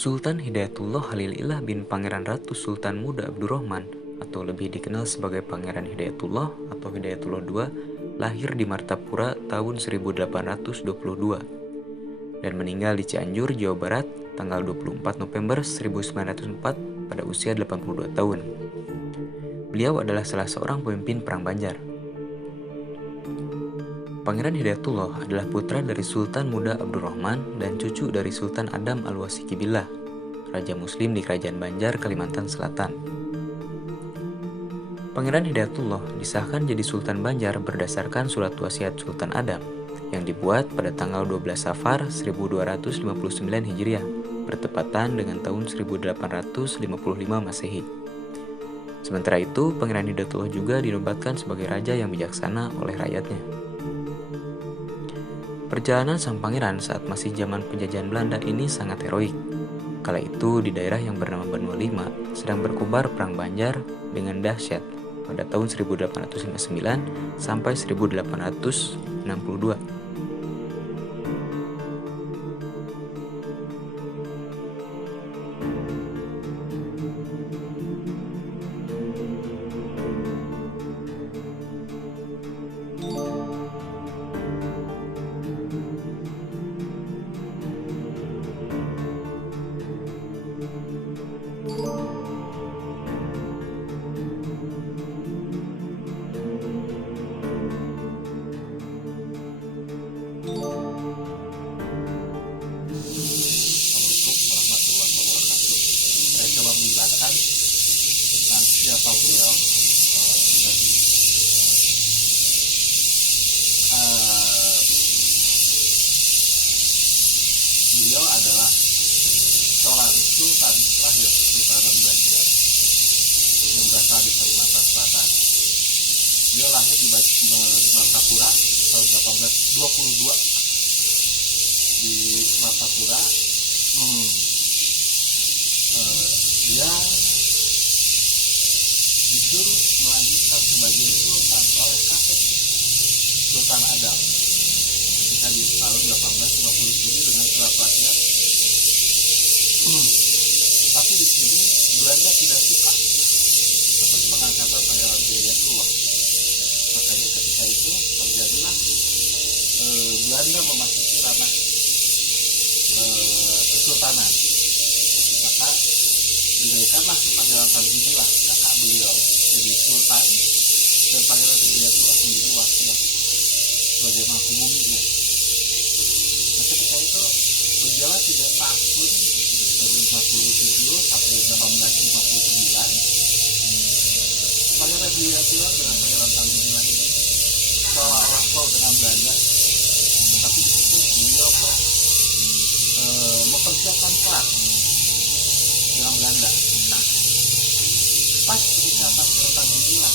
Sultan Hidayatullah Halilillah bin Pangeran Ratu Sultan Muda Abdurrahman atau lebih dikenal sebagai Pangeran Hidayatullah atau Hidayatullah II lahir di Martapura tahun 1822 dan meninggal di Cianjur, Jawa Barat tanggal 24 November 1904 pada usia 82 tahun. Beliau adalah salah seorang pemimpin Perang Banjar. Pangeran Hidayatullah adalah putra dari Sultan Muda Abdurrahman dan cucu dari Sultan Adam Al-Wasiki Billah, Raja Muslim di Kerajaan Banjar, Kalimantan Selatan. Pangeran Hidayatullah disahkan jadi Sultan Banjar berdasarkan surat wasiat Sultan Adam yang dibuat pada tanggal 12 Safar 1259 Hijriah, bertepatan dengan tahun 1855 Masehi. Sementara itu, Pangeran Hidayatullah juga dinobatkan sebagai raja yang bijaksana oleh rakyatnya. Perjalanan sang pangeran saat masih zaman penjajahan Belanda ini sangat heroik. Kala itu di daerah yang bernama Benua Lima sedang berkobar perang Banjar dengan dahsyat pada tahun 1859 sampai 1862. Menjelaskan tentang siapa beliau dan beliau adalah seorang sultan terakhir Kesultanan Banjar yang berasal di Kalimantan Selatan. Beliau lahir di Martapura tahun 1822 di Martapura. Dia disuruh melanjutkan sebagai sultan oleh kakeknya Sultan Adam ketika di tahun 1857 dengan surat wasiat. Tetapi di sini Belanda tidak suka atas pengangkatan Pangeran Hidayatullah. Makanya ketika itu terjadilah Belanda memasuki ranah kesultanan. Maka dinaikkanlah Pangeran Tamjidillah, kakak beliau, jadi sultan, dan Pangeran Hidayatullah menjadi wakil sebagai mampu buminya. Nah ketika itu berjalan 3 tahun dari 57 sampai 1859, Pangeran Hidayatullah dengan Pangeran Tamjidillah ini seolah-olah pro dengan Belanda, tetapi di situ beliau mempersiapkan perang dengan Belanda. Nah, pas ketika Pangeran Tamjidillah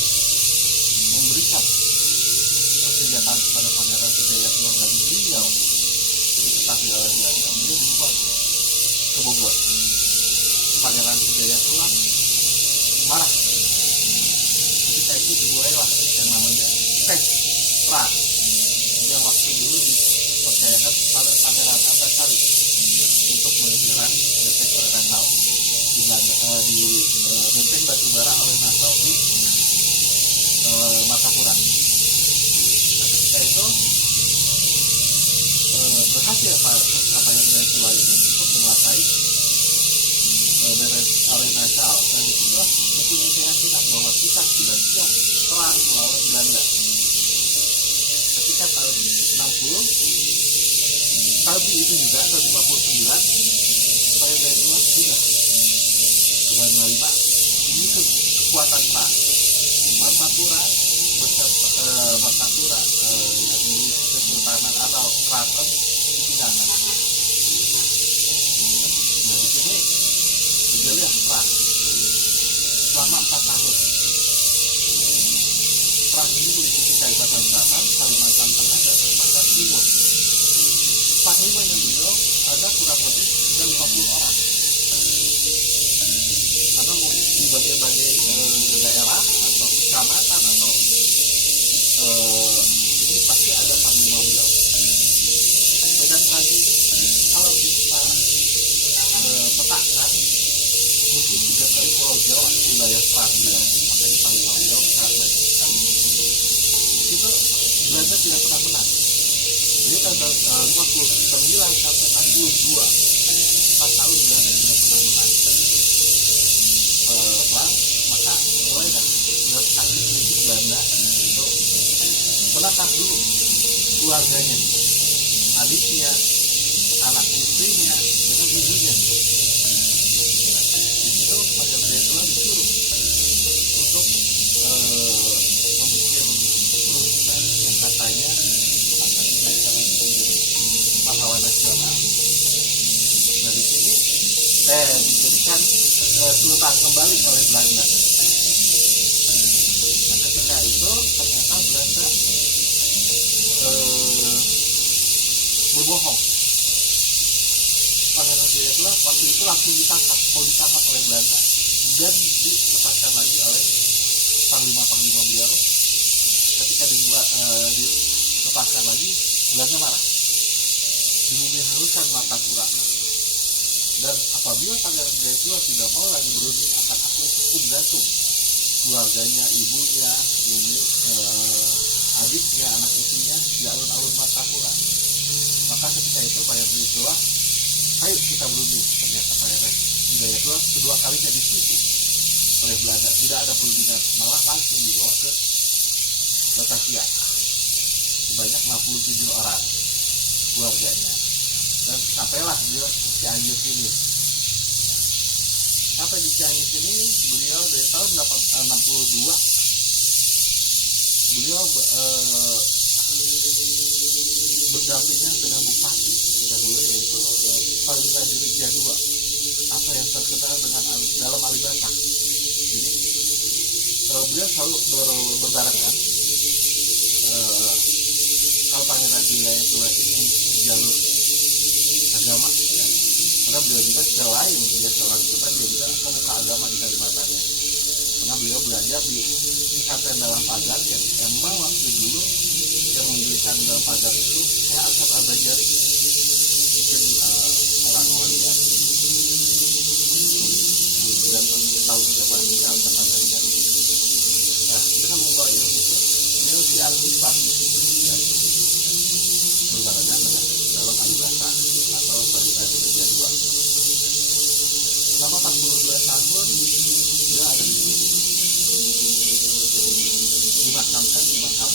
memberikan persenjataan kepada Pangeran Hidayatullah dan beliau diketahui oleh Belanda, beliau dibuat ke Bogor. Pangeran Hidayatullah marah. Ketika itu dimulailah yang namanya tes perang yang waktu dulu dipercayakan pada Pangeran Antasari untuk menyerang benteng oleh Nassau di benteng batubara oleh Nassau di Martapura. Nah ketika itu berhasil Pangeran Hidayatullah ini untuk menguasai oleh Nassau, dan itu mempunyai keyakinan bahwa kita sudah siap perang melawan Belanda. Ketika tahun 60 tapi itu juga tahun 59 Pangeran Hidayatullah sudah dengan Lima ini kekuatan perang Martapura yang memiliki kesultanan atau keraton ditinggalkan. Nah di sini terjadi perang selama 4 tahun. Perang ini meliputi Kalimantan Selatan, Kalimantan Tengah, dan Kalimantan Timur. Panglimanya beliau ada kurang lebih 50 orang. Karena di berbagai daerah atau kecamatan atau ini pasti ada panglima beliau. Medan perang ini kalau kita peta Pulau Jawa, wilayah selat beliau, makanya Panglima beliau sangat banyak sekali. Di situ Belanda tidak pernah menang. Jadi tanggal 59 sampai 62, 4 tahun Belanda tidak pernah menang. Perang, maka mulai dah taktik Belanda untuk menangkap dulu keluarganya, adiknya, anak istrinya, dengan ibunya. Di situ Pangeran Hidayatullah disuruh untuk membuat perundingan yang katanya akan dinaikkan menjadi pahlawan nasional. Dari sini dijadikan sultan kembali oleh Belanda. Nah, ketika itu ternyata Belanda berbohong. Pangeran Hidayatullah waktu itu langsung mau ditangkap oleh Belanda dan dilepaskan lagi oleh panglima beliau. Ketika dilepaskan lagi, Belanda marah, dibumi haluskan Martapura. Dan apabila Pangeran Hidayatullah tidak mau lagi berunding, akan aku hukum gantung keluarganya, ibunya, ini adiknya, anak istrinya di alun-alun Martapura. Maka ketika itu Pangeran Hidayatullah, ayo kita berunding. Ternyata Pangeran Hidayatullah kedua kalinya ditipu oleh Belanda. Tidak ada perundingan, malah langsung dibawa ke Batavia sebanyak 67 orang keluarganya. Dan sampailah beliau ke Cianjur sini. Sampai di Cianjur sini beliau dari tahun 62 beliau berdampingan dengan bupati dahulu, yaitu Panglima Dirija II, apa yang terkenal dengan dalam Alibata. Jadi beliau selalu berbarengan. Kalau Pangeran Hidayatullah ini jalur agama, ya, karena beliau juga selain dia seorang sultan, dia juga pemuka agama di Kalimantannya. Karena beliau belajar di pesantren dalam pagar yang emang waktu dulu yang mendirikan dalam pagar itu Syekh Asad Al-Bajari. Mungkin orang-orang yang dan tahu siapa Syekh Asad Al-Bajari. Nah, dengan membawa ilmu itu beliau siar Islam ya, berbarengan dengan dalam Alibasa atau Pangeran Dirija II. Selama 42 tahun beliau ada di sini, dimakamkan di makam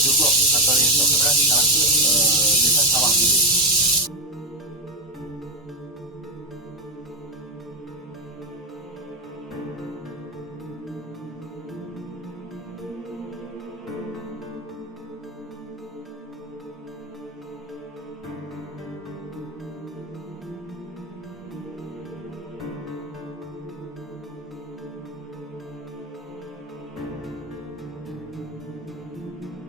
Jogok atau yang terkenal sekarang itu desa